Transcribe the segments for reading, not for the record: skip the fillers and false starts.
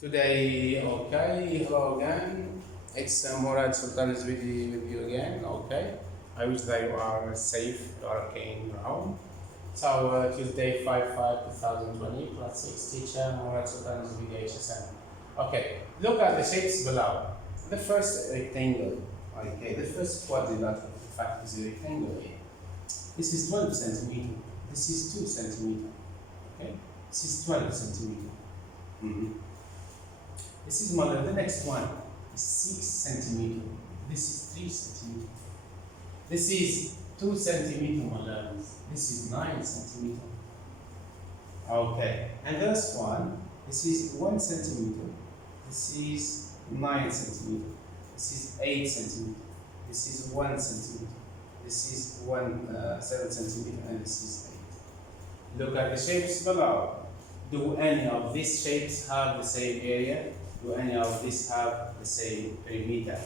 Today, okay, hello again. It's Murad Sultan's video with you again, okay. I wish that you are safe, you are okay in your home. So, Tuesday 5/5/2020, class 6 teacher Murad Sultan's video HSM. Okay, look at the shapes below. The first rectangle, okay, the first quadrilateral, in fact, is a rectangle here. This is 12 centimeter, this is 2 centimeter, okay, this is 12 centimeter. This is smaller. The next one is 6 centimeter. This is 3 centimeter. This is 2 centimeter, my learners. This is 9 centimeter. Okay. And this one, this is 1 centimeter. This is 9 centimeter. This is 8 centimeter. This is 1 centimeter. This is 7 centimeter, and this is 8. Look at the shapes below. Do any of these shapes have the same area? Do any of these have the same perimeter?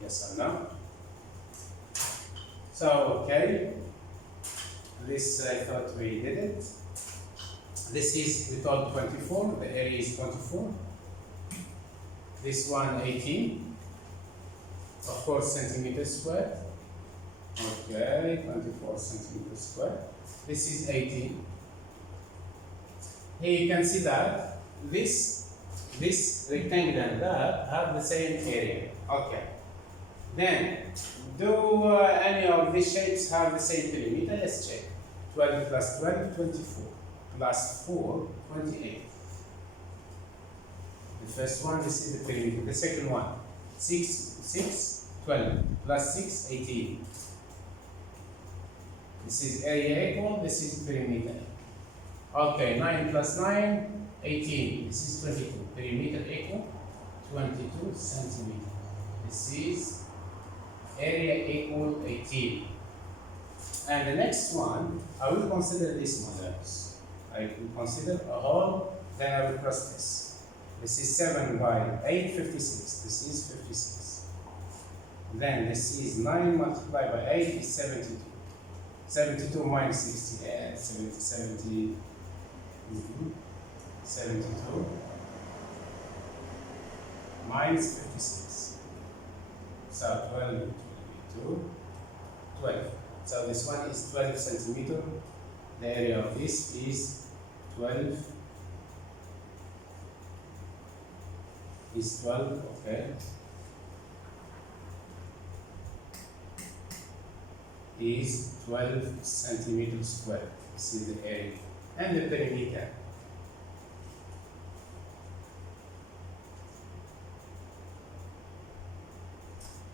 Yes or no? So, okay. This I thought we did it. This is, we told 24, the area is 24. This one 18. Of course, centimeters squared. Okay, 24 centimeters squared. This is 18. Here you can see that this rectangle and that have the same area. Okay. Then, do any of these shapes have the same perimeter? Let's check. 12 plus 12, 24. Plus 4, 28. The first one, this is the perimeter. The second one, 6, 12. Plus 6, 18. This is area equal, this is perimeter. Okay, 9 plus 9, 18. This is 22. Perimeter equal 22 centimeter. This is area equal 18. And the next one, I will consider this models. I will consider a whole, then I will cross this. This is 7 by 8, 56. This is 56. Then this is 9 multiplied by 8 is 72. 72 minus 60, 70. 72 minus 56. So 12, 22, 12. So this one is 12 centimeter. The area of this is 12. Is 12, okay. Is 12 centimeters squared. This is the area. And the perimeter.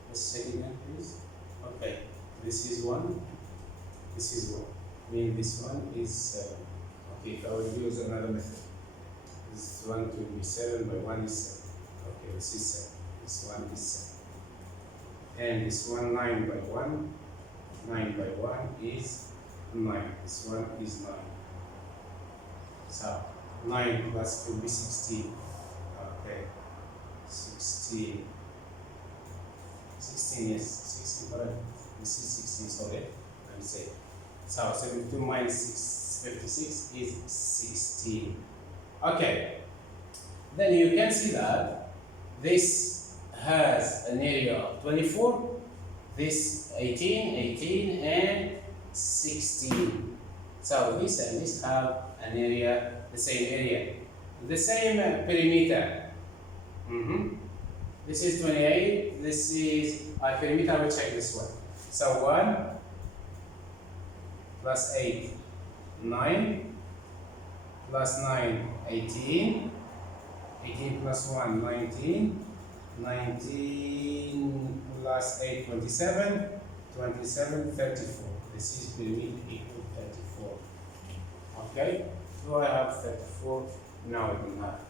Let's check again, please. Okay, this is 1. This is 1. Meaning this one is 7. Okay, if I will use another method. This 1 will be 7 by 1 is 7. Okay, this is 7. This one is 7. And this one 9 by 1. 9 by 1 is 9. This one is 9. So 9 plus 2 will be 16. Okay. 16. 16, yes, 16, but this is 16, sorry. I'm saying. So 72 minus 56 is 16. Okay. Then you can see that this has an area of 24, this 18, 18, and 16. So this and this have an area, the same area, the same perimeter. This is 28, this is perimeter, I will check this one. So 1 plus 8, 9, plus 9, 18, 18 plus 1, 19, 19 plus 8, 27, 27, 34. This is perimeter equal 34. Okay, so I have 34, now we can have.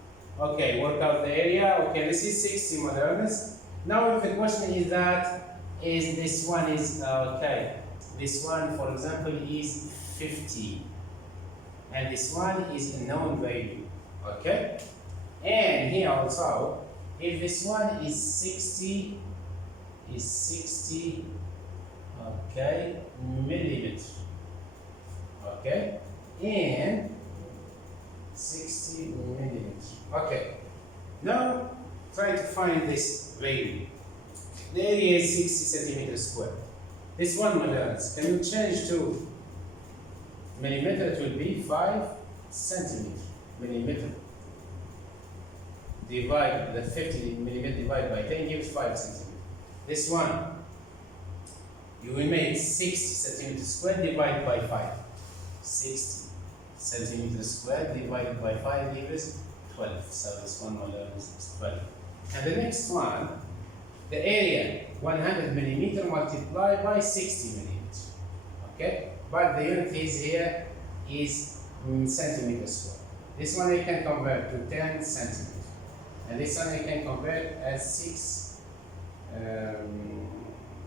Okay, work out the area. Okay, this is 60 moderns. Now the question is that, is this one is, okay, this one for example is 50. And this one is a known value, okay? And here also, if this one is 60, okay, millimeter, okay? And 60 millimeters. Okay. Now, try to find this value. The area is 60 centimeters square. This one, my learners, can you change to millimeter? It will be 5 centimeters. Millimeter. Divide the 50 millimeter divided by 10 gives 5 centimeters. This one, you will make 60 centimeters square divided by 5. 60 centimeters square divided by 5 gives 12. So this one, my learners, is 12. And the next one, the area 100 millimeter multiplied by 60 millimeters. Okay? But the unit is here is centimeters square. This one I can convert to 10 centimeters. And this one I can convert as 6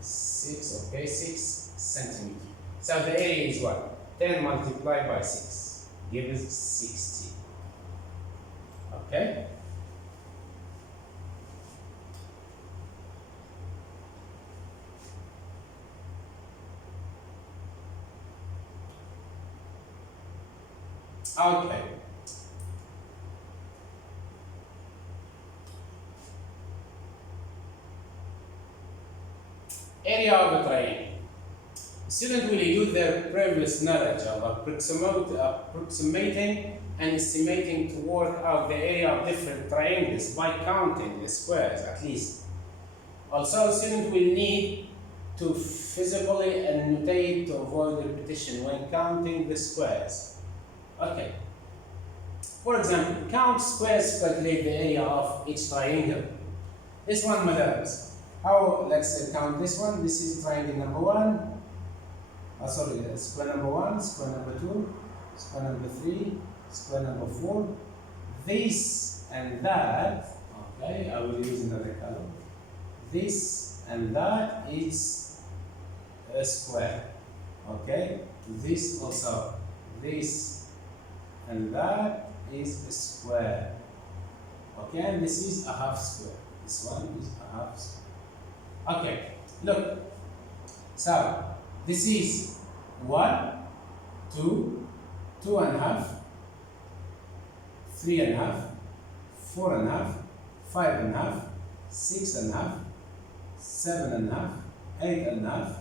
centimeters. So the area is what? 10 multiplied by 6 gives 60. Okay? Okay. Area of a triangle. Students will use their previous knowledge of approximating and estimating to work out the area of different triangles by counting the squares at least. Also, students will need to physically annotate to avoid repetition when counting the squares. Okay. For example, count squares to calculate the area of each triangle. This one, madams. How? Let's count this one. This is triangle number 1. Square number 1, square number 2, square number 3, square number 4. This and that. Okay, I will use another color. This and that is a square. Okay, this also. This and that is a square. Okay, and this is a half square. This one is a half square. Okay, look. So, this is 1, 2, 2.5, 3.5, 4.5, 5.5, 6.5, 7.5, 8.5,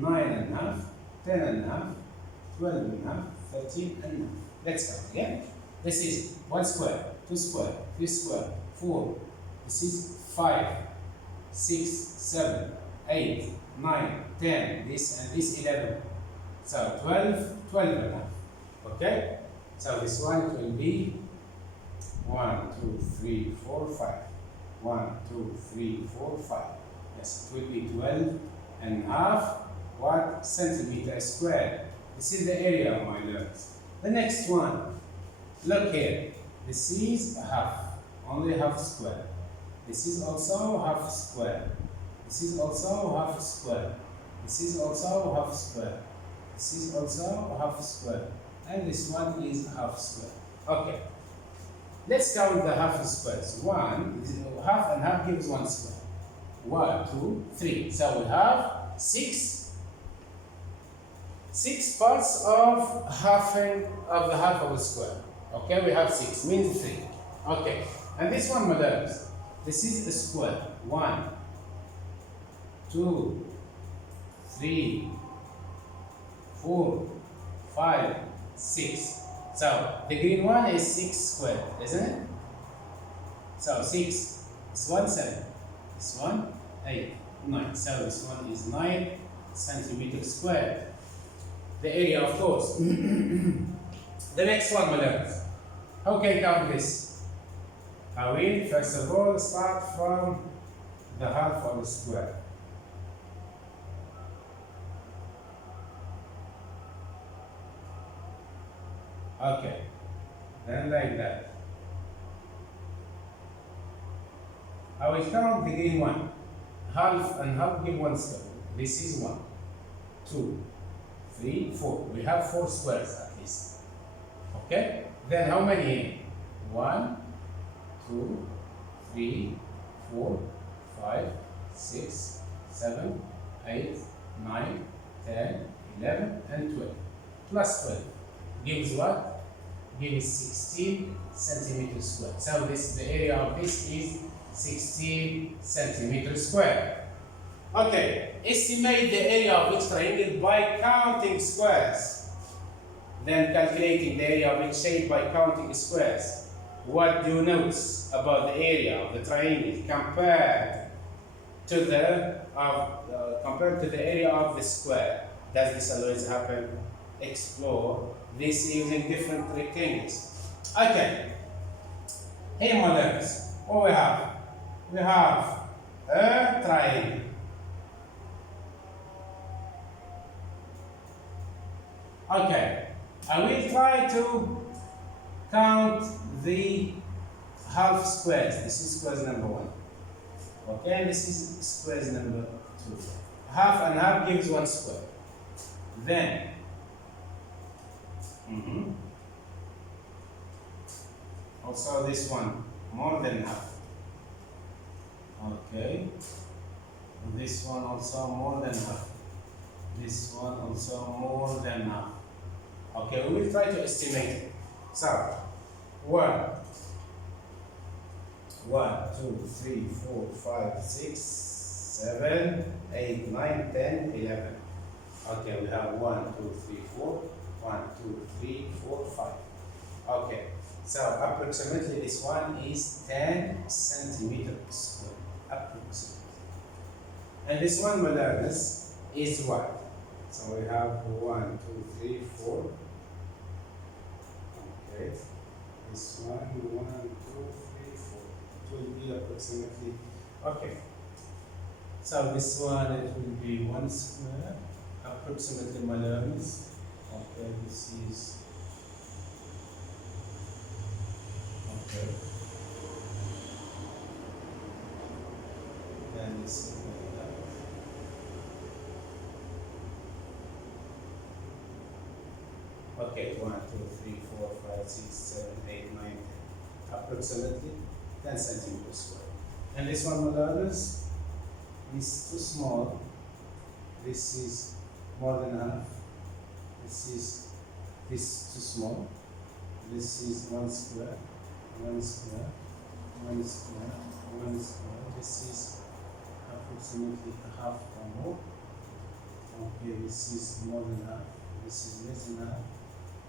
9.5, 10.5, 12.5, 13.5. Let's count again. This is 1 square, 2 square, 3 square, 4. This is 5, 6, 7, 8, 9, 10. This and this 11. So 12, 12.5. Okay? So this one will be 1, 2, 3, 4, 5. 1, 2, 3, 4, 5. Yes, it will be 12.5 what centimeter square. This is the area of my learners. The next one, look here. This is a half, only half square. This is also half square. This is also half square. This is also half square. This is also half square. And this one is half square. Okay. Let's count the half squares. 1, half and half gives 1 square. 1, 2, 3. So we have 6 parts of halving of the half of a square. Okay, we have 6, means 3. Okay, and this one, madams, this is a square. 1, 2, 3, 4, 5, 6. So the green one is 6 square, isn't it? So 6, this one 7, this one 8, 9. So this one is 9 centimeters square. The area, of course. The next one, madams. How can I count this? I will first of all start from the half of the square. Okay, then like that. I will count the green one. Half and half give 1 square. This is 1, 2, 3, 4. We have 4 squares at least. Okay? Then how many? 1, 2, 3, 4, 5, 6, 7, 8, 9, 10, 11, and 12. Plus 12 gives what? gives 16 centimeters squared. So this the area of this is 16 centimeters squared. Okay, estimate the area of each triangle by counting squares. Then calculating the area of each shape by counting squares. What do you notice about the area of the triangle compared to the area of the square? Does this always happen? Explore this using different rectangles. Okay. Here, my learners, what we have? We have a triangle. Okay, I will try to count the half squares. This is squares number 1. Okay, and this is squares number 2. Half and half gives 1 square. Then, also this one, more than half. Okay, this one also more than half. This one also more than half. Okay, we will try to estimate it. So, 1, 2, 3, 4, 5, 6, 7, 8, 9, 10, 11. Okay, we have 1, 2, 3, 4. 1, 2, 3, 4, 5. Okay, so approximately this one is 10 centimeters square. Approximately. And this one, my learners, is what? So we have 1, 2, 3, 4. Okay. This one, 1, 2, 3, 4. It will be approximately. Okay. So this one, it will be 1 square. Approximately, my learners. Okay, this is. Okay. Then this is like that. Okay, 1, 2, 3, 4, 5, 6, 7, 8, 9, 10. Approximately 10 centimeters square. And this one, my others, is too small. This is more than half. This is too small. This is 1 square, 1 square, 1 square, 1 square. This is approximately half or more. Okay, this is more than half. This is less than half.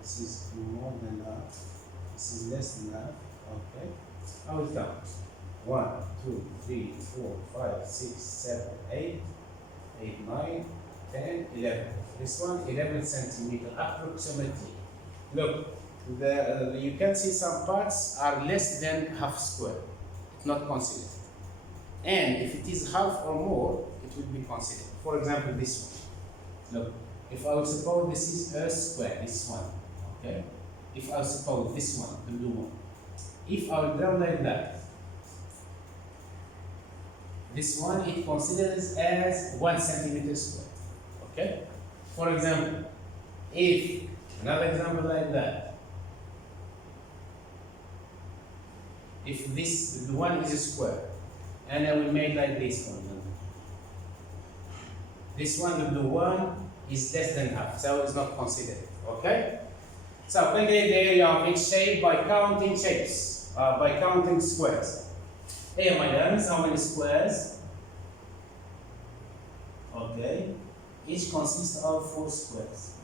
This is more than half. This is less than half. Okay. I will count. 1, 2, 3, 4, 5, 6, 7, 8, 8, 9, 10, 11. This one 11 centimeter approximately. Look, you can see some parts are less than half square. It's not considered. And if it is half or more, it will be considered. For example, this one. Look, if I would suppose this is a square, this one. Okay? If I suppose this one, the blue one. If I would draw like that, this one it considers as 1 centimeter square. Okay? For example, if another example like that, if this the one is a square, and I will make like this one. This one, the blue one, is less than half, so it's not considered. Okay? So calculate the area of each shape by counting shapes, by counting squares. Here, my learners, how many squares? Okay. Each consists of 4 squares.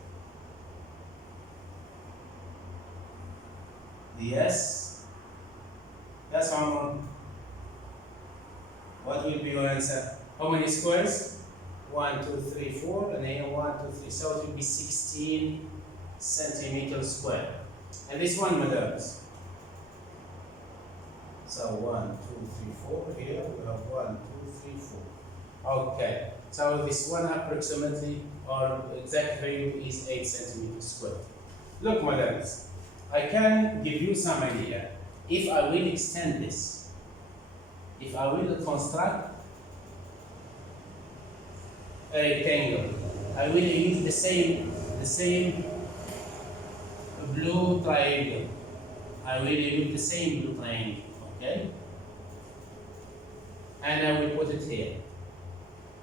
Yes? Yes, Omar? What will be your answer? How many squares? 1, 2, 3, 4, and here 1, 2, 3. So it will be 16 centimeters square. And this one, my learners. So 1, 2, 3, 4. Here we have 1, 2, 3, 4. Okay. So this one approximately or exact value is 8 centimeters square. Look, my learners, I can give you some idea. If I will extend this, if I will construct a rectangle, I will use the same blue triangle. I will use the same blue triangle, okay? And I will put it here.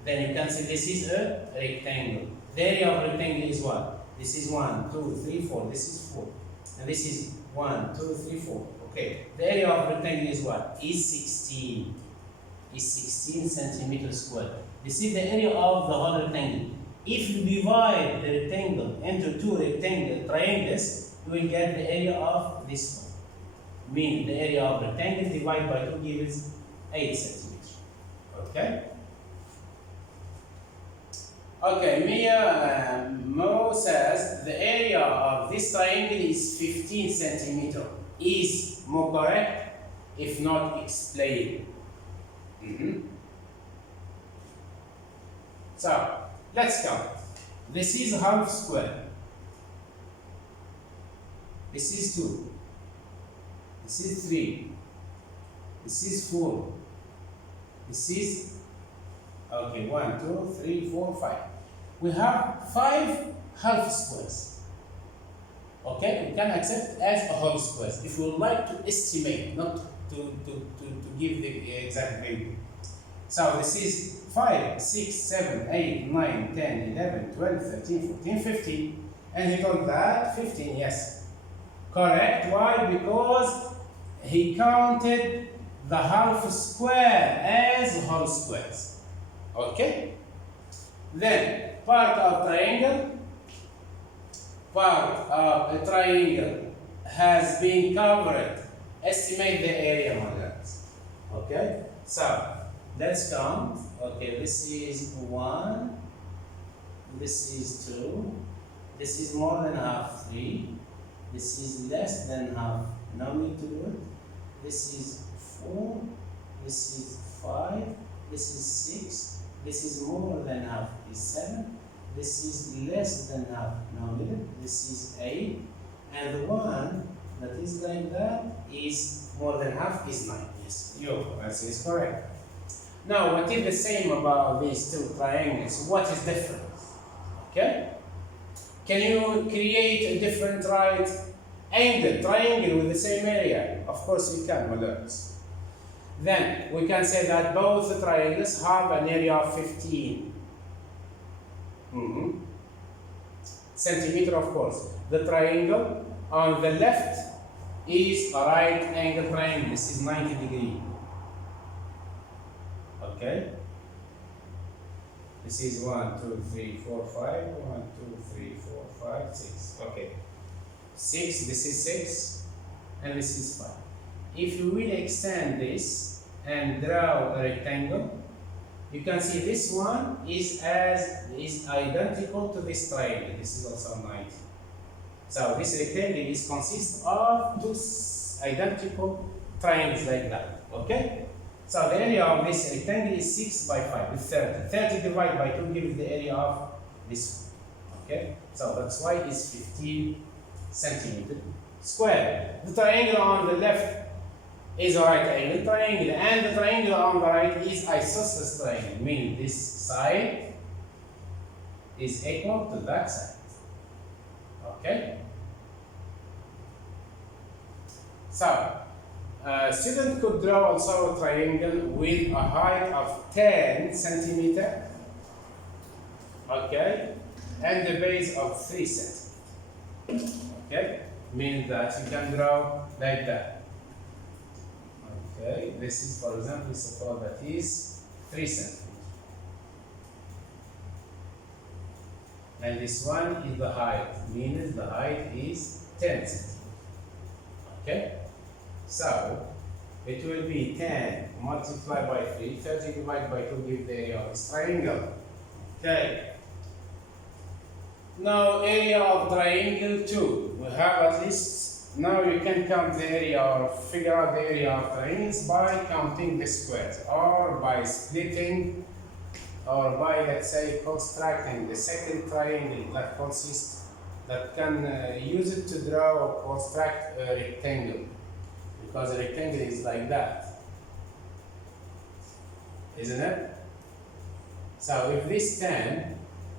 Then you can see this is a rectangle. The area of rectangle is what? This is 1, 2, 3, 4. This is 4. And this is 1, 2, 3, 4. Okay. The area of rectangle is what? Is 16. Is 16 centimeters squared. This is the area of the whole rectangle. If you divide the rectangle into two triangles, you will get the area of this one. Meaning the area of rectangle divided by 2 gives 8 centimeters. Okay? Okay, Mo says the area of this triangle is 15 centimeters. Is Mo correct? If not, explain. So, let's count. This is half square. This is 2. This is 3. This is 4. This is, okay, 1, 2, 3, 4, 5. We have 5 half squares. Okay, we can accept as a whole squares. If we would like to estimate, not to give the exact value. So this is 5, 6, 7, 8, 9, 10, 11, 12, 13, 14, 15. And he told that 15, yes. Correct. Why? Because he counted the half square as whole squares. Okay? Then, part of a triangle has been covered. Estimate the area, my friends. Okay? So, let's count. Okay, this is 1. This is 2. This is more than half, 3. This is less than half. No need to do it. This is 4. This is 5. This is 6. This is more than half is 7. This is less than half. No need. This is 8. And the one that is like that is more than half is 9. Yes, your answer is correct. Now, what is the same about these two triangles? What is different? Okay? Can you create a different right angle, triangle with the same area? Of course you can, my learners. Then, we can say that both the triangles have an area of 15 centimeter, of course. The triangle on the left is a right angle triangle. This is 90 degrees. Okay? This is 1, 2, 3, 4, 5. 1, 2, 3, 4, 5, 6. Okay. 6, this is 6, and this is 5. If you will extend this and draw a rectangle, you can see this one is identical to this triangle. This is also 90. So this rectangle consists of two identical triangles like that. Okay? So the area of this rectangle is 6 by 5, it's 30. 30 divided by 2 gives the area of this one. Okay? So that's why it's 15 centimeters square. The triangle on the left is a right angle triangle, and the triangle on the right is isosceles triangle, meaning this side is equal to that side. Okay? So, a student could draw also a triangle with a height of 10 centimeters, okay, and the base of 3 centimeters. Okay, means that you can draw like that. Okay, this is, for example, suppose that is 3 centimeters. And this one is the height, means the height is 10 centimeters. Okay, so it will be 10 multiplied by 3, 30 divided by 2 gives the area of this triangle. Okay. Now, area of triangle 2. We have at least, now you can count the area or figure out the area of triangles by counting the squares, or by splitting, or by, let's say, constructing the second triangle that consists, that can use it to draw or construct a rectangle, because a rectangle is like that, isn't it? So if this 10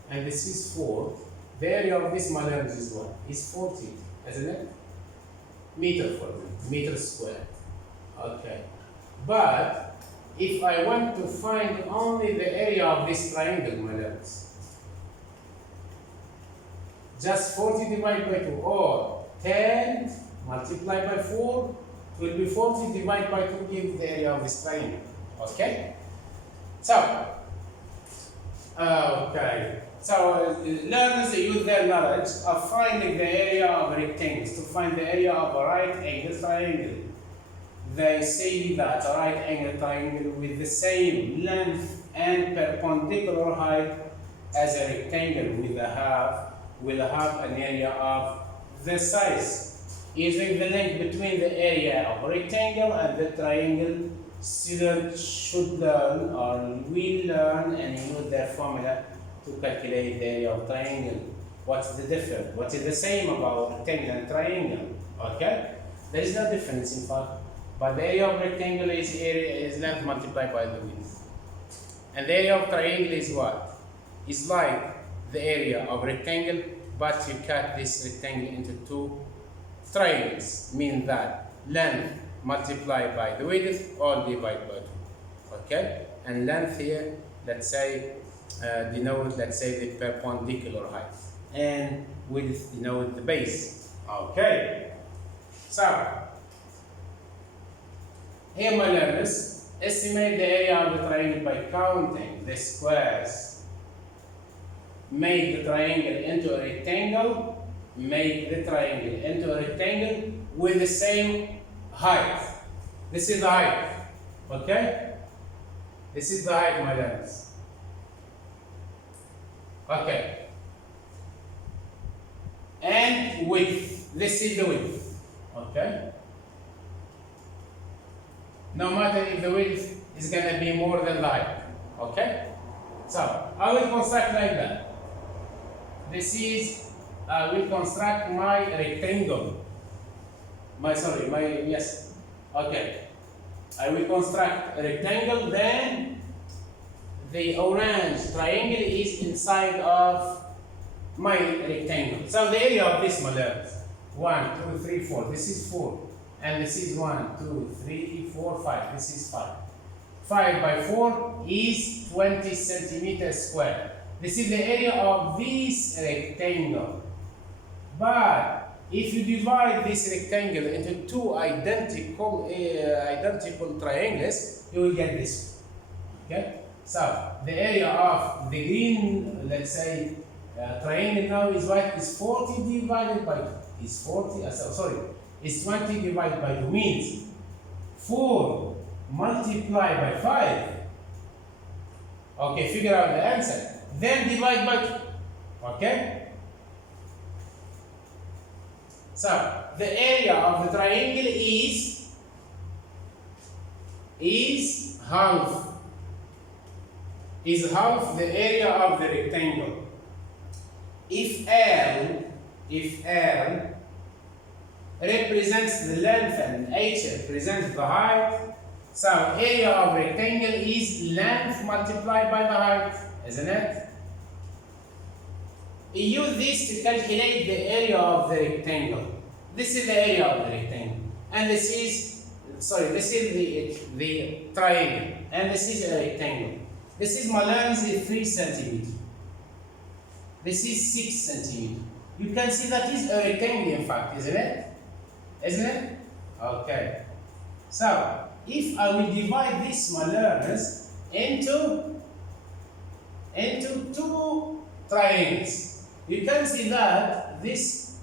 and this is 4, the area of this model is what? Is 40, isn't it? Meter for meter squared. Okay. But if I want to find only the area of this triangle, my loves, just 40 divided by 2, or 10 multiplied by 4, it will be 40 divided by 2 gives the area of this triangle. Okay? So, learners use their knowledge of finding the area of rectangles to find the area of a right angle triangle. They say that a right angle triangle with the same length and perpendicular height as a rectangle will have an area of this size. Using the link between the area of a rectangle and the triangle, students should learn or will learn and use their formula to calculate the area of triangle. What's the difference? What is the same about rectangle and triangle? Okay? There is no difference in fact. But the area of rectangle is length multiplied by the width. And the area of triangle is what? It's like the area of rectangle, but you cut this rectangle into two triangles, meaning that length multiplied by the width all divided by 2. Okay? And length here, let's say, denote, let's say, the perpendicular height. And width denote the base. Okay? So, here my learners, estimate the area of the triangle by counting the squares. Make the triangle into a rectangle. Make the triangle into a rectangle with the same height. This is the height. Okay? This is the height, my learners. Okay. And width. This is the width. Okay? No matter if the width is going to be more than the height. Okay? So, I will construct like that. This is, I will construct my rectangle. Yes. Okay. I will construct a rectangle, then the orange triangle is inside of my rectangle. So the area of this, my learners, 1, 2, 3, 4. This is 4. And this is 1, 2, 3, 4, 5. This is 5. 5 by 4 is 20 centimeters square. This is the area of this rectangle. But if you divide this rectangle into two identical triangles, you will get this. Okay? So the area of the green, let's say, triangle now is what? Is 40 divided by 2. Is 40? Is 20 divided by 2 means 4 multiplied by 5. Okay, figure out the answer. Then divide by 2. Okay? So the area of the triangle is half the area of the rectangle. If L represents the length and H represents the height, so area of rectangle is length multiplied by the height, isn't it? You use this to calculate the area of the rectangle. This is the area of the rectangle, and this is the triangle, and this is a rectangle. This is, my learners, is 3 centimeters. This is 6 centimeters. You can see that is a rectangle, in fact, isn't it? Isn't it? Okay. So if I will divide this, my learners, into two triangles, you can see that this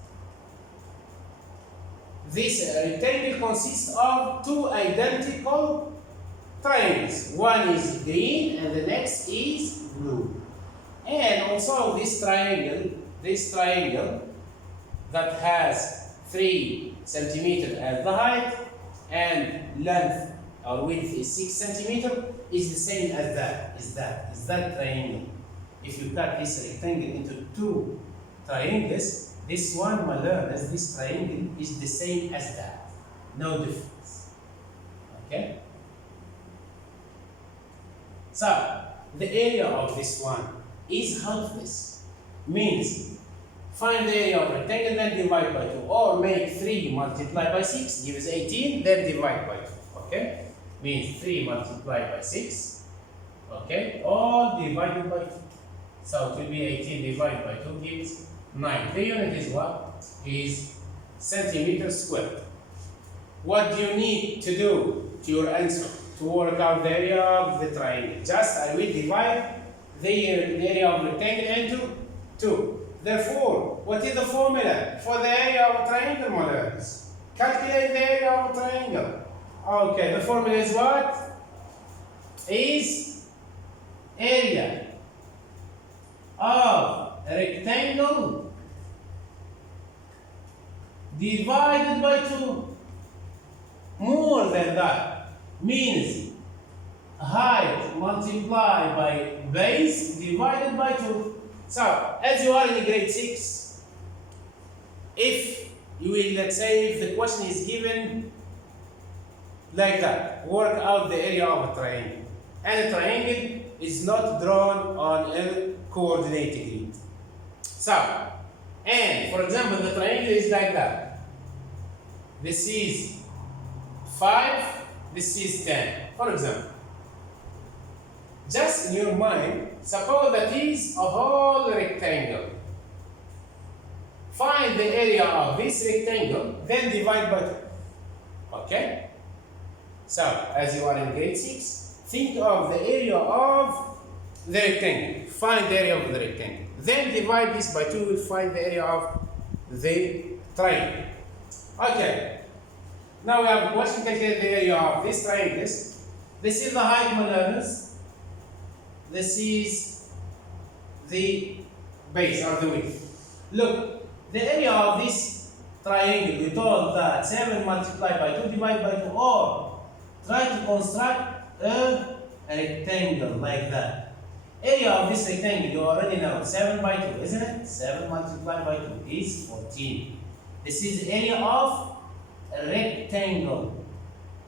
rectangle consists of two identical triangles. One is green and the next is blue. And also this triangle that has 3 centimeters as the height and length or width is 6 centimeters is the same as that triangle. If you cut this rectangle into two triangles, this one, my learners, this triangle is the same as that. No difference. Okay? So, the area of this one is half this. Means, find the area of rectangle, then divide by 2. Or make 3 multiplied by 6 gives 18, then divide by 2. Okay? Means 3 multiplied by 6. Okay? All divided by 2. So it will be 18 divided by 2 gives 9. The unit is what? Is centimeters squared. What do you need to do to your answer to work out the area of the triangle? Just I will divide the area of rectangle into 2. Therefore, what is the formula for the area of a triangle, my learners? Calculate the area of a triangle. Okay, the formula is what? Is area of a rectangle divided by 2. More than that means height multiplied by base divided by 2. So, as you are in grade 6, if you will, let's say, if the question is given like that, work out the area of a triangle. And a triangle is not drawn on a coordinated grid. So, and for example, the triangle is like that. This is 5, this is 10, for example. Just in your mind, suppose that is a whole rectangle. Find the area of this rectangle, then divide by 2. Okay? So, as you are in grade 6, think of the area of the rectangle. Find the area of the rectangle. Then divide this by 2, will find the area of the triangle. Okay. Now we have a question, calculate the area of this triangle. This is the height, my learners. This is the base or the width. Look, the area of this triangle, we told that 7 multiplied by 2 divided by 2, or try to construct a rectangle like that. Area of this rectangle, you already know, 7 by 2, isn't it? 7 multiplied by 2 is 14. This is area of a rectangle.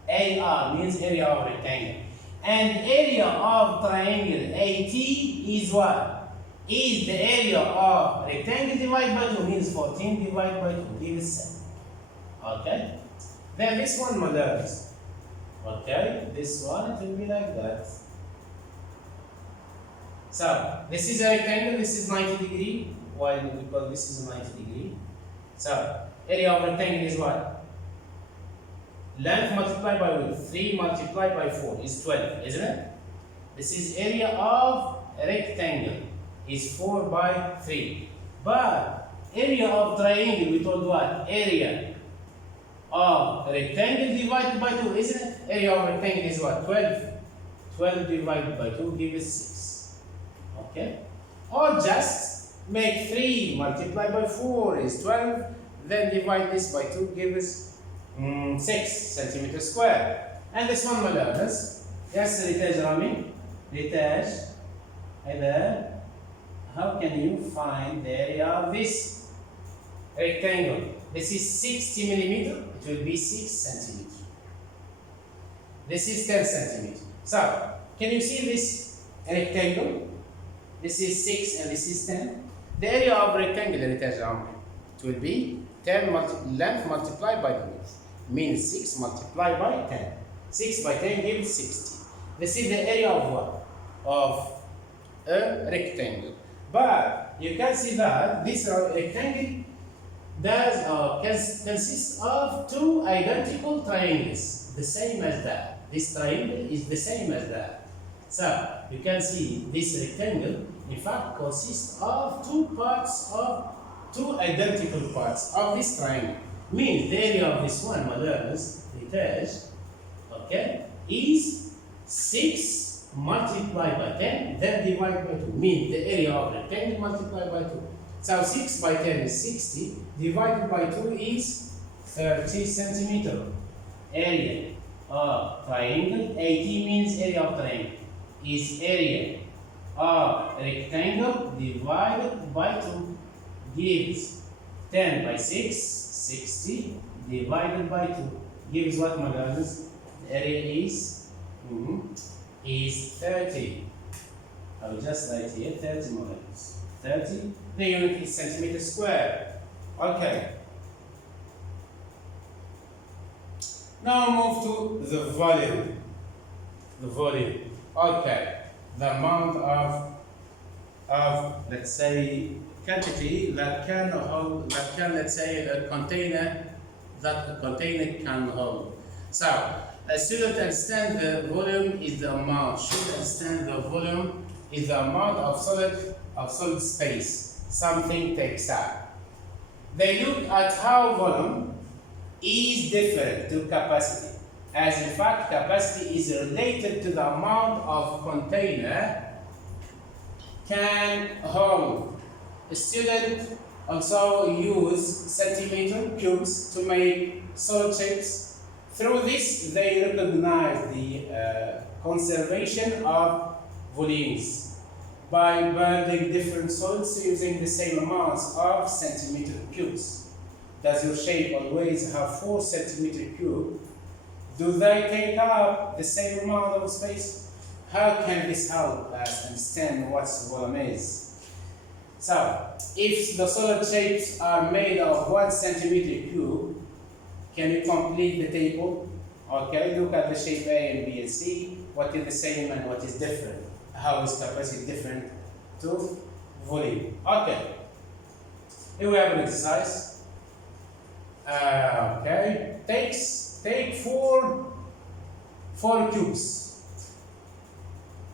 AR means area of rectangle. And area of triangle AT is what? Is the area of rectangle divided by 2 means 14 divided by 2 gives 7. Okay? Then this one, my learners. Okay? This one, it will be like that. So, this is a rectangle, this is 90 degree. Why? Because this is 90 degree. So, area of rectangle is what? Length multiplied by width, 3 multiplied by 4 is 12, isn't it? This is area of a rectangle, is 4 by 3. But area of triangle, we told what? Area of rectangle divided by 2, isn't it? Area of rectangle is what? 12. 12 divided by 2 gives 6. Okay? Or just make 3 multiplied by 4 is 12, then divide this by 2 gives 6 centimeters square. And this one, my learners, yes, Ritesh Rami, Ritesh, hi there. How can you find the area of this rectangle? This is 60 millimeter, it will be 6 centimeters. This is 10 centimeters. So, can you see this rectangle? This is 6 and this is 10. The area of rectangle, Ritesh Rami, it will be 10 length multiplied by the width. Means 6 multiplied by 10. 6 by 10 gives 60. This is the area of what? Of a rectangle. But you can see that this rectangle consists of 2 identical triangles, the same as that. This triangle is the same as that. So you can see this rectangle, in fact, consists of 2 identical parts of this triangle. Means the area of this one, my learners, Ritesh, okay, is 6 multiplied by 10, then divided by 2. Means the area of rectangle multiplied by 2. So 6 by 10 is 60, divided by 2 is 30 centimeter. Area of triangle, 80 means area of triangle, is area of rectangle divided by 2 gives 10 by 6. 60 divided by 2 gives what, my learners? The area is 30. I will just write here 30, my learners. 30. The unit is centimeter square. Okay. Now move to the volume. The volume. Okay. The amount of let's say quantity that can hold, that can, let's say, a container that a container can hold. So a student understand the volume is the amount. Should understand the volume is the amount of solid space something takes up. They look at how volume is different to capacity, as in fact capacity is related to the amount of container can hold. A student also use centimeter cubes to make solid shapes. Through this, they recognize the conservation of volumes by building different solids using the same amounts of centimeter cubes. Does your shape always have 4 centimeter cube? Do they take up the same amount of space? How can this help us understand what volume is? So, if the solid shapes are made of 1 centimeter cube, can you complete the table? Okay, look at the shape A and B and C. What is the same and what is different? How is capacity different to volume? Okay, here we have an exercise. Okay, take four cubes.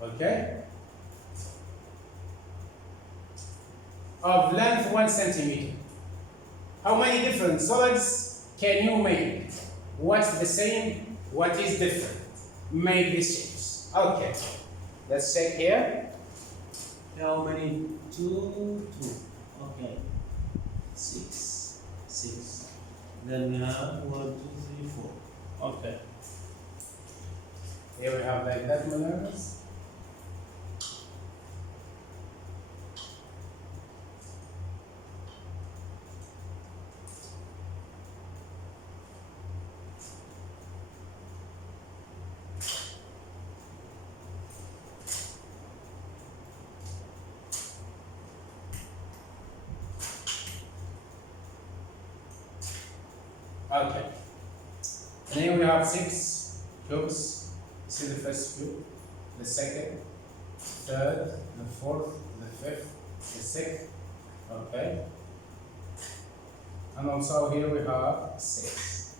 Okay, of length 1 centimeter. How many different solids can you make? What's the same? What is different? Make these shapes. Okay, let's check here. How many? 2, 2. Okay, 6, 6. Then we have 1, 2, 3, 4. Okay. Here we have like that, my learners. Okay. And here we have 6 cubes. This is the first cube, the second, third, the fourth, the fifth, the sixth. Okay. And also here we have 6.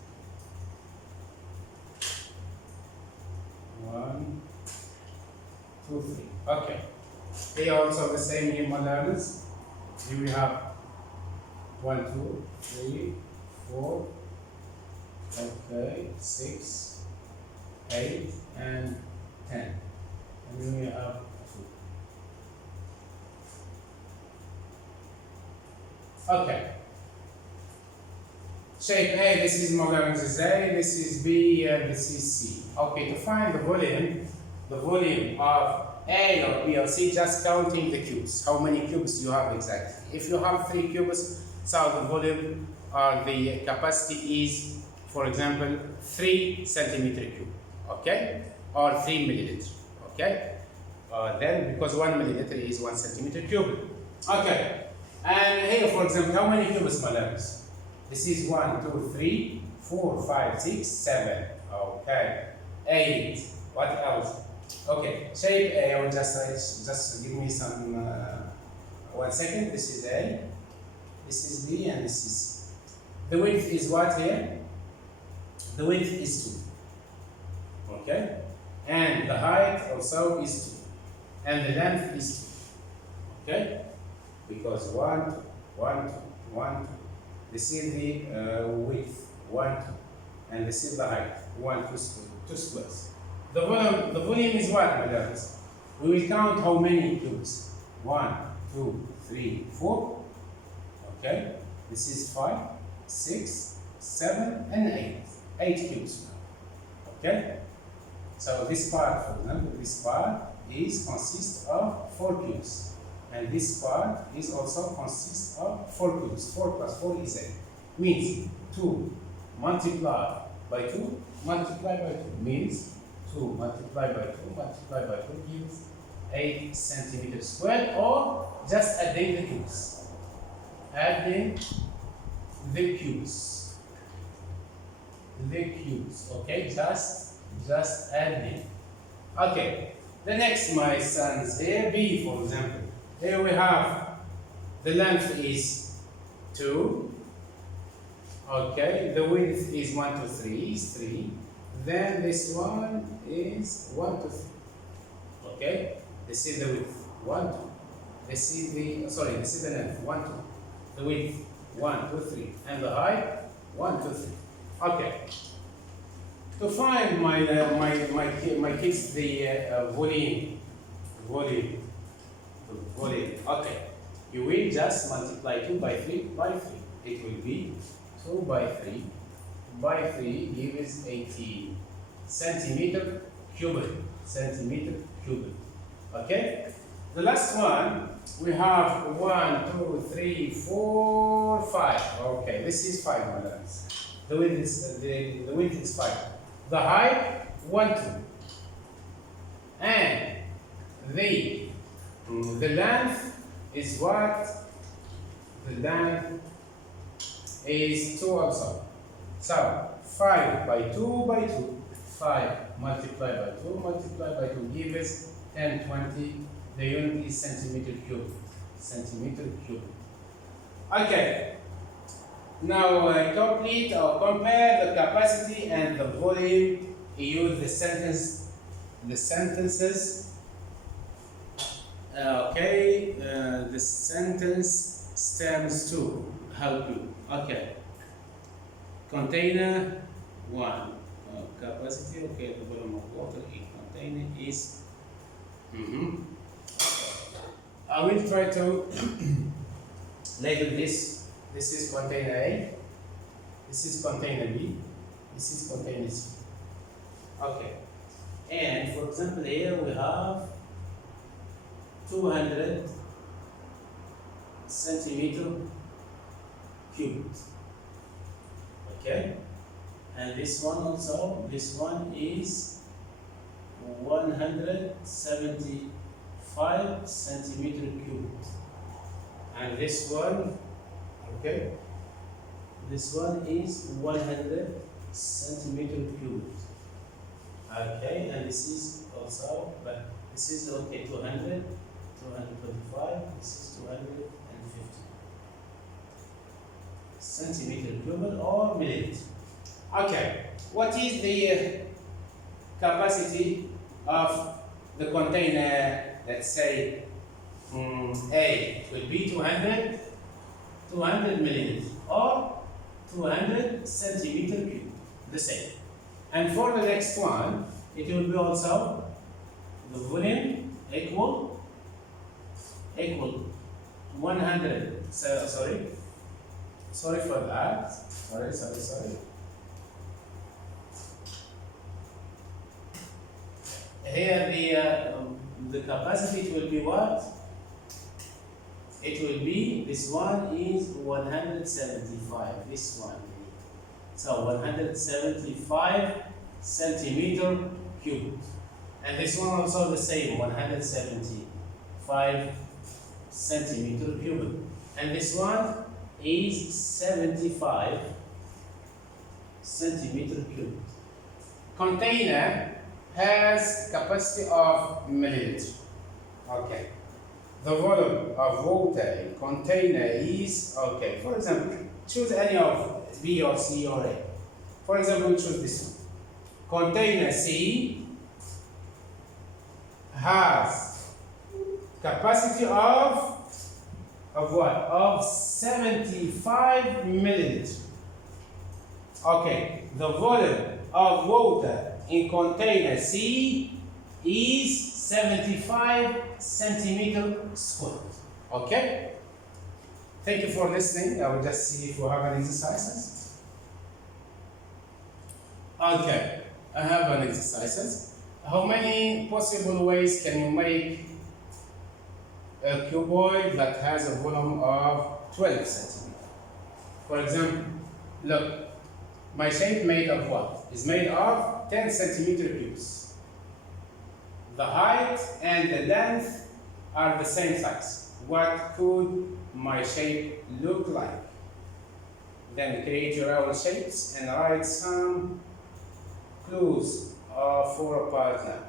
1, 2, 3. Okay. They are also the same here, my learners. Here we have 1, 2, 3, 4. Okay, 6, 8, and 10. And then we have 2. Okay. Shape A, this is Morgan's A, this is B, and this is C. Okay, to find the volume of A or B or C, just counting the cubes. How many cubes you have exactly? If you have 3 cubes, so the volume or the capacity is, for example, 3 centimeter cube, okay, or 3 milliliter, okay. Then because 1 milliliter is 1 centimeter cube, okay. And here, for example, how many cubes, my learners? This is 1, 2, 3, 4, 5, 6, 7. Okay, 8. What else? Okay, shape A. I will just give me some 1 second. This is A. This is B, and this is C. The width is what here? The width is 2, okay, and the height also is 2, and the length is 2, okay, because 1, 2, 1, 2, 1, 2. This is the width, 1, 2, and this is the height, 1, 2 squares. The volume is what, my learners? We will count how many cubes. 1, 2, 3, 4. Okay, this is 5, 6, 7, and 8. 8 cubes now. Okay? So this part, for example, this part consists of 4 cubes. And this part is also consists of 4 cubes. 4 plus 4 is 8. Means 2 multiplied by 2 multiplied by 2 means 2 multiplied by 2 multiplied by 2 gives 8 centimeters squared, or just adding the cubes. Adding the cubes. The cubes, okay, just adding. Okay, the next, my sons, here B, for example. Here we have The length is 2. Okay, the width is 1 to 3, is 3. Then this one is 1 to 3. Okay, this is the width, 1, 2. This is the length, 1, 2. The width, 1, 2, 3. And the height, 1, 2, 3. Okay. To find my kids the volume. Okay. You will just multiply 2 by 3 by 3. It will be 2 by 3 by 3 gives 18 centimeter cubed. Okay? The last one, we have 1, 2, 3, 4, 5. Okay, this is 5, my friends. The width is 5. The height, 1, 2. And the length is what? The length is 2 also. So 5 by 2 by 2. 5 multiplied by 2 gives 10, 20. The unit is centimeter cube. Okay. Now complete or compare the capacity and the volume. Use the sentences. The sentence stems to help you. Okay. Container 1. Capacity. Okay. The volume of water in container is. I will try to label this. This is container A. This is container B. This is container C. Okay. And for example, here we have 200 centimeter cubed. Okay. And this one also. This one is 175 centimeter cubed. And this one. Okay, this one is 100 centimeter cubed. Okay, and this is also, but this is okay, 200, 225, this is 250 centimeter cubed or milliliter. Okay, what is the capacity of the container? Let's say A will be 200 milliliters or 200 centimeter cube, the same. And for the next one, it will be also the volume equal 100. Sorry for that. Sorry. Here the capacity will be what? It will be, this one is 175, this one. So 175 centimeter cubed. And this one also the same, 175 centimeter cubed. And this one is 75 centimeter cubed. Container has capacity of milliliter. Okay. The volume of water in container is, okay, for example, choose any of B or C or A. For example, we choose this one. Container C has capacity of what? Of 75 milliliters. Okay, the volume of water in container C is 75 centimeter squared. Okay? Thank you for listening. I will just see if you have any exercises. Okay, I have an exercises. How many possible ways can you make a cuboid that has a volume of 12 centimeters? For example, look, my shape made of what? Is made of 10 centimeter cubes. The height and the length are the same size. What could my shape look like? Then create your own shapes and write some clues for a partner.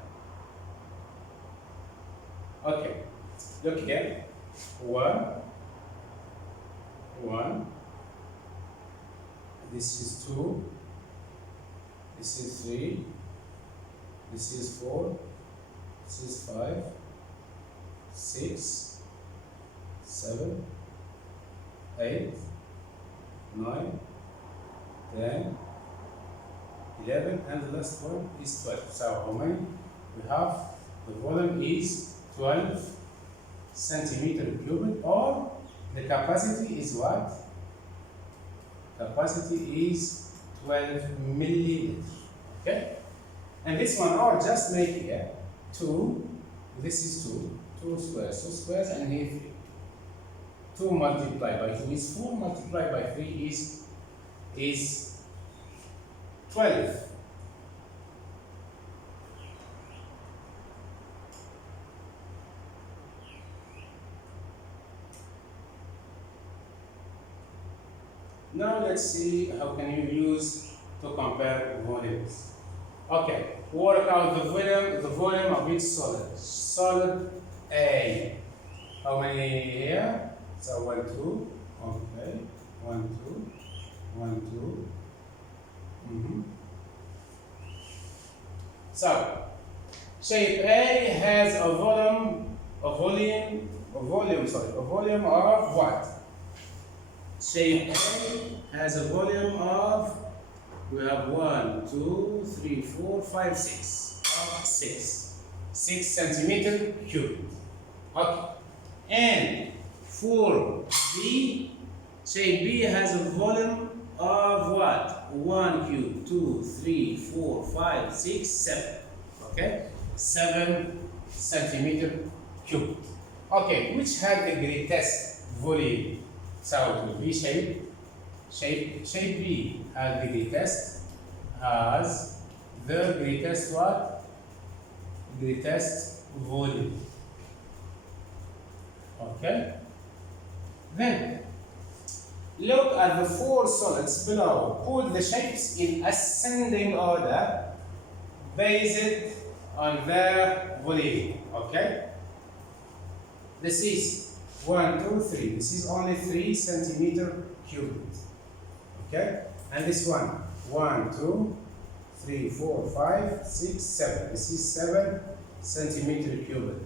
Okay, look again. 1, 1, this is 2, this is 3, this is 4, this is 5, 6, 7, 8, 9, 10, 11, and the last one is 12. So how many? We have the volume is 12 centimeter cubed, or the capacity is what? Capacity is 12 milliliters. Okay? And this one, or just make here 2, this is 2 squares, 2 squares, and here 3. 2 multiplied by 2 is 4, multiplied by 3 is 12. Now let's see how can you use to compare volumes. Okay, work out the volume of each solid. Solid A. How many here? So 1, 2. Okay, 1, 2, 1, 2. So shape A has a volume of what? Shape A has a volume of, we have 1, 2, 3, 4, 5, 6. 6 centimeter cubed. Okay. And for B, shape B has a volume of what? 1 cube, 2, 3, 4, 5, 6, 7. Okay? 7 centimeter cubed. Okay, which had the greatest volume? So it will be shape B has the greatest what? Greatest volume. Okay? Then look at the 4 solids below. Put the shapes in ascending order based on their volume. Okay? This is 1, 2, 3. This is only 3 centimeter cubed. Okay? And this one, 1, 2, 3, 4, 5, 6, 7. This is 7 centimeter cubed.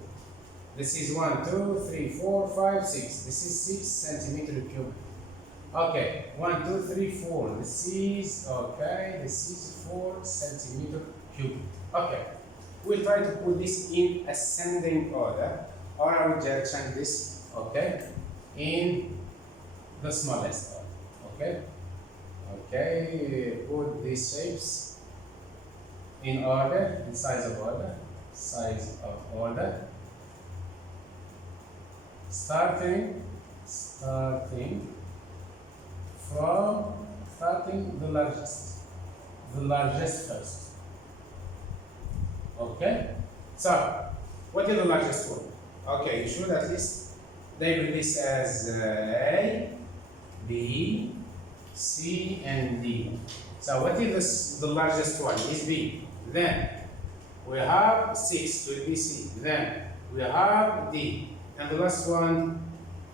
This is 1, 2, 3, 4, 5, 6. This is 6 centimeter cubed. Okay, 1, 2, 3, 4. This is 4 centimeter cubed. Okay, we'll try to put this in ascending order, or I will just change this, okay, in the smallest order. Okay, put these shapes in order, in size of order, starting the largest first. Okay, so what is the largest one? Okay, you should at least label this as A, B, C, and D. So what is the largest one? Is B. Then we have 6 to be C. Then we have D. And the last one,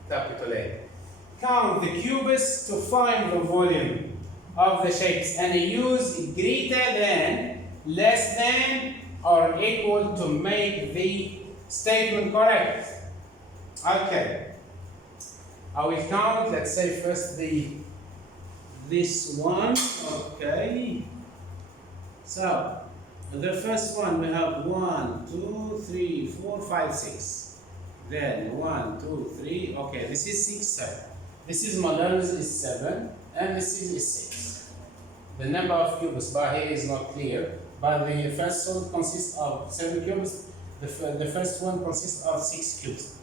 capital A. Count the cubes to find the volume of the shapes and use greater than, less than, or equal to make the statement correct. Okay. I will count, let's say first this one. Okay. So the first one we have 1, 2, 3, 4, 5, 6. Then 1, 2, 3. Okay, this is 6, 7. This is Mallar's is 7, and this is 6. The number of cubes by here is not clear, but the first one consists of 7 cubes. The first one consists of 6 cubes.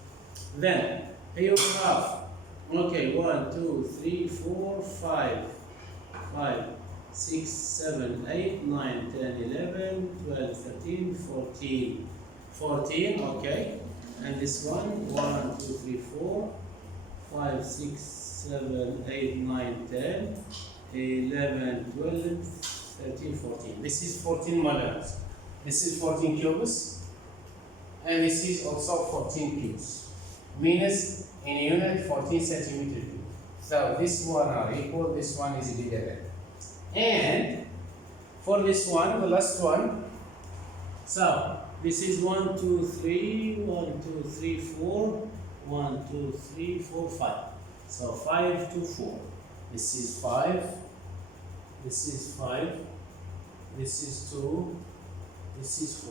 Then here we have, okay, 1, 2, 3, 4, 5, 6, 7, 8, 9, 10, 11, 12, 13, 14. 14, okay. And this one, 1, 2, 3, 4, 5, 6, 7, 8, 9, 10, 11, 12, 13, 14. This is 14 mollars. This is 14 cubes. And this is also 14 cubes. Means in unit 14 centimeter cube. So this one are equal, this one is divided. And for this one, the last one, so this is 1, 2, 3, 1, 2, 3, 4, 1, 2, 3, 4, 5. So 5 to 4. This is 5, this is 5, this is 2, this is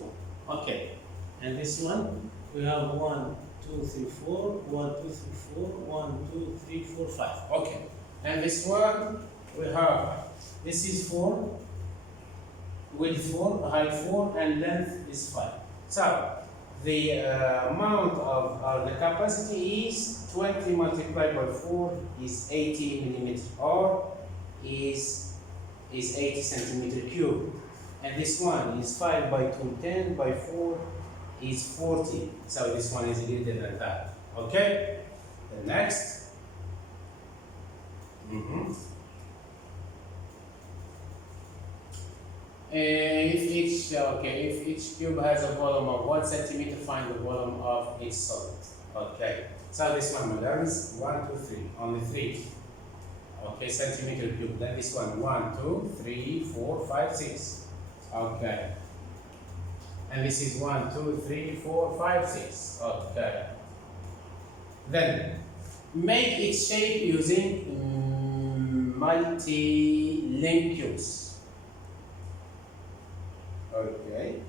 4. Okay. And this one, we have 1, 2, 3, 4, 1, 2, 3, 4, 1, 2, 3, 4, 5. Okay. And this one, we have, this is 4, width 4, height 4, and length is 5. So, the amount of the capacity is 20 multiplied by 4 is 80 millimeter, or is 80 centimeter cube. And this one is 5 by 2, 10 by 4 is 40. So this one is greater than that. Okay? The next. If each cube has a volume of 1 centimeter, find the volume of each solid. Okay. So this one we learn is 1, 2, 3. Only 3. Okay, centimeter cube. Then this one 1, 2, 3, 4, 5, 6. Okay. And this is 1, 2, 3, 4, 5, 6. Okay. Then make its shape using multi-link cubes. Okay.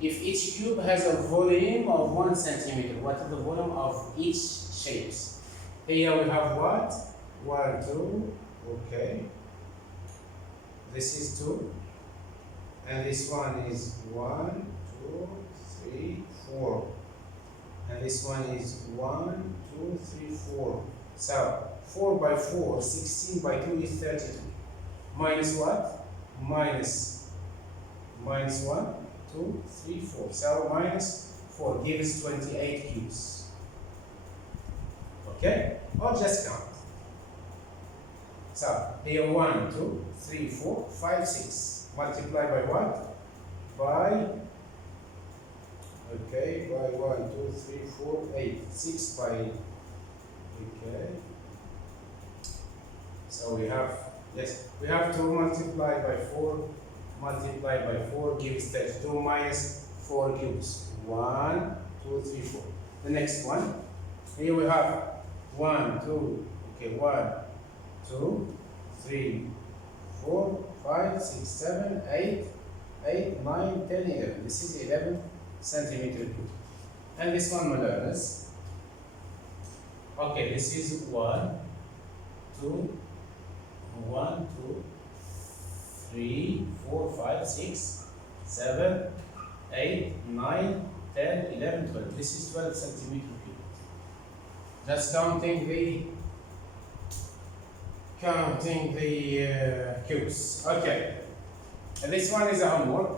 If each cube has a volume of 1 centimeter, what is the volume of each shapes? Here we have what? 1, 2. Okay. This is 2. And this one is 1, 2, 3, 4. And this one is 1, 2, 3, 4. So 4 by 4, 16 by 2 is 32. Minus what? Minus 1, 2, 3, 4. So minus 4 gives 28 cubes. Okay? Or just count. So here 1, 2, 3, 4, 5, 6. Multiply by what? By, okay, by 1, 2, 3, 4, 8. 6 by, okay. So we have, yes, we have to multiply by 4. Multiply by 4 gives 32 minus 4 cubes. 1, 2, 3, 4. The next one, here we have 1, 2, okay, 1, 2, 3, 4, 5, 6, 7, 8, 9, 10, 11. This is 11 centimeter cube. And this one, my learners. Okay, this is 1, 2, 1, 2, 3, 4, 5, 6, 7, 8, 9, 10, 11, 12. This is 12 centimeter cube. Just counting the cubes. Okay. And this one is a homework.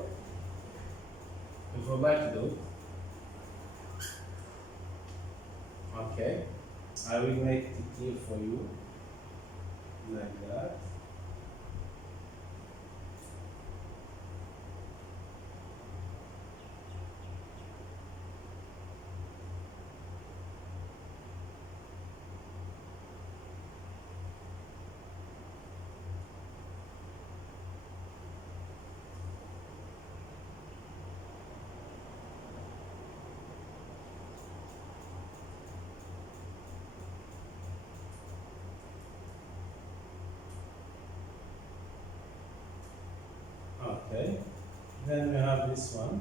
If you would like to do. Okay. I will make it clear for you. Like that. Okay, then we have this one.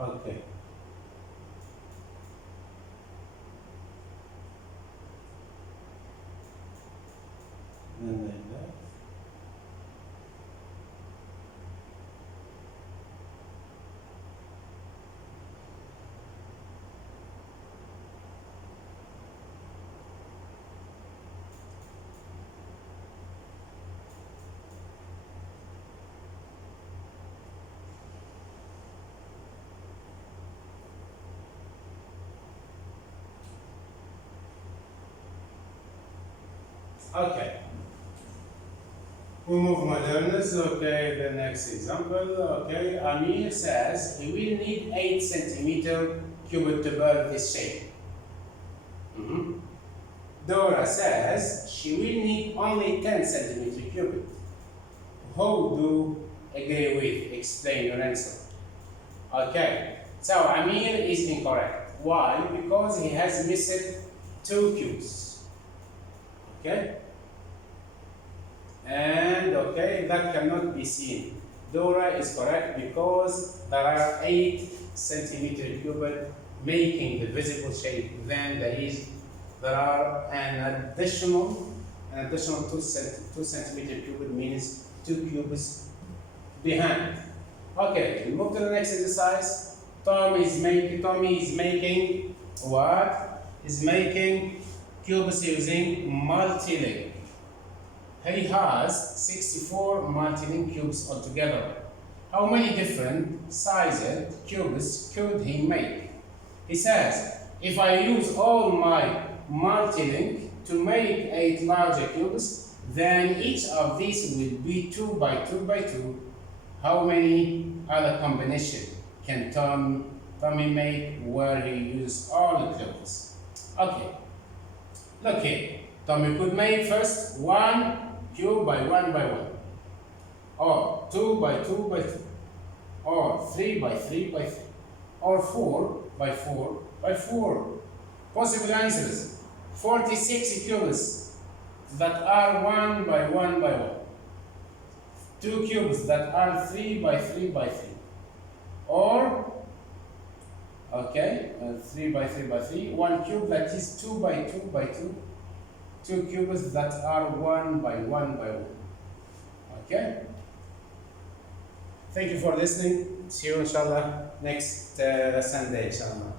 Okay. And like that. Okay. We move modernist. Okay, the next example. Okay, Amir says he will need 8 centimeter cubed to build this shape. Dora says she will need only 10 centimeter cubed. Who do agree with? Explain your answer. Okay, so Amir is incorrect. Why? Because he has missed 2 cubes. Okay? And okay, that cannot be seen. Dora is correct because there are 8 centimeter cubed making the visible shape. Then there are an additional 2 centimeter cubed means 2 cubes behind. Okay, we move to the next exercise. Tommy is making what? Is making cubes using multi-link. He has 64 multi-link cubes altogether. How many different sized cubes could he make? He says, if I use all my multi-link to make 8 larger cubes, then each of these will be 2 by 2 by 2. How many other combinations can Tommy make where he uses all the cubes? Okay, look here. Tommy could make first 1 cube by 1 by 1, or 2 by 2 by 2, or 3 by 3 by 3, or 4 by 4 by 4. Possible answers: 46 cubes that are 1 by 1 by 1, 2 cubes that are 3 by 3 by 3, or 3 by 3 by 3, 1 cube that is 2 by 2 by 2, 2 cubes that are 1 by 1 by 1. Okay? Thank you for listening. See you inshallah next Sunday inshallah.